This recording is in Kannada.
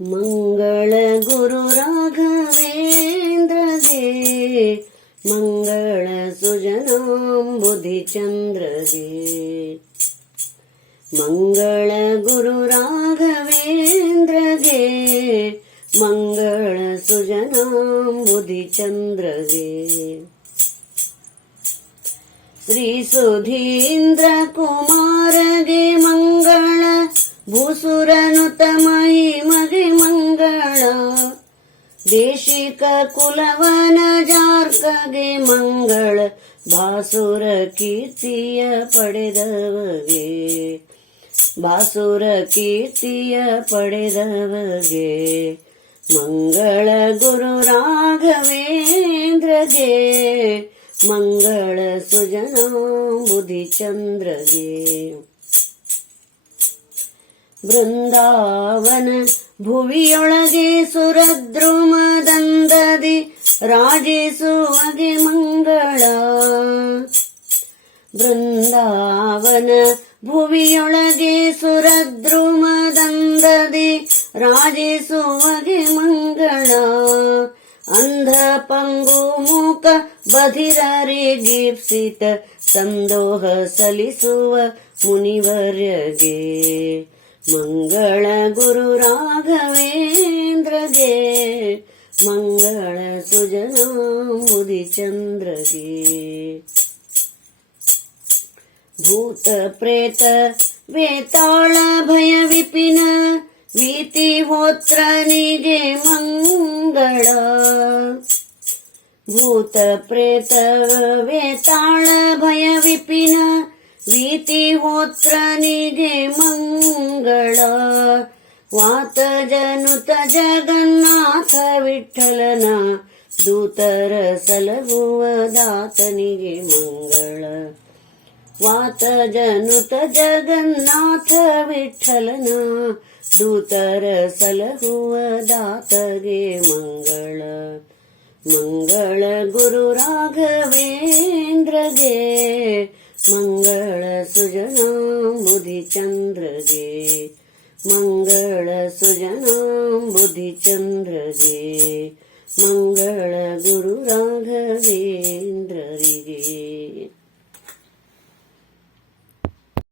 മംഗള ഗുരു രാഘവേന്ദ്രദേ മംഗള സുജനാംബുധിചന്ദ്രദേ മംഗള ഗുരു രാഘവേന്ദ്രദേ മംഗള സുജനാംബുധിചന്ദ്രദേ ശ്രീ സുധീന്ദ്ര കുമാരഗേ മംഗള ഭൂസുരനുത്തമ ದೇಶಿಕ ಕುಲವನ ಜಾರ್ಕಗೆ ಮಂಗಳ ಬಾಸುರ ಕೀರ್ತಿಯ ಪಡೆದವಗೆ. ಬಾಸುರ ಕೀರ್ತಿಯ ಪಡೆದವಗೆ. ಮಂಗಳ ಗುರು ರಾಘವೇಂದ್ರಗೆ. ಮಂಗಳ ಸುಜನಾಂಬುಧಿ ಚಂದ್ರಗೆ. ಬೃಂದಾವನ ಭುವಿಯೊಳಗೆ ಸುರದ್ರುಮದಂದದಿ ರಾಜಿಸುವಗೆ ಮಂಗಳ. ಬೃಂದಾವನ ಭುವಿಯೊಳಗೆ ಸುರದ್ರುಮದಂದದಿ ರಾಜಿಸುವಗೆ ಮಂಗಳ. ಅಂಧ ಪಂಗು ಮೂಕ ಬಧಿರರೆ ದೀಪ್ಸಿತ ಸಂದೋಹ ಸಲಿಸುವ ಮುನಿವರ್ಯಗೆ. मंगळ गुरु राघवेंद्र गे मंगळ तुझना मुदी चंद्र गे भूत प्रेत वेताळ भय विपिन भीती होत्र निघे मंगळ भूत प्रेत वेताळ भय विपिन ಮಂಗಳ ವಾತ ಜನುತ ಜಗನ್ನಾಥ ವಿಠಲನ ದೂತರ ಸಲಗುವ ದಾತನಿಗೆ ಮಂಗಳ ವಾತ ಜನುತ ಜಗನ್ನಾಥ ವಿಠಲನ ದೂತರ ಸಲಹುವ ದಾತಗೆ ಮಂಗಳ ಮಂಗಳ ಗುರು ರಾಘವೇಂದ್ರಗೆ ಮಂಗಳ ಸುಜನಾಂಬುಧಿ ಚಂದ್ರಗೆ ಮಂಗಳ ಸುಜನಾಂಬುಧಿ ಚಂದ್ರಗೆ ಮಂಗಳ ಗುರು ರಾಘವೇಂದ್ರಗೆ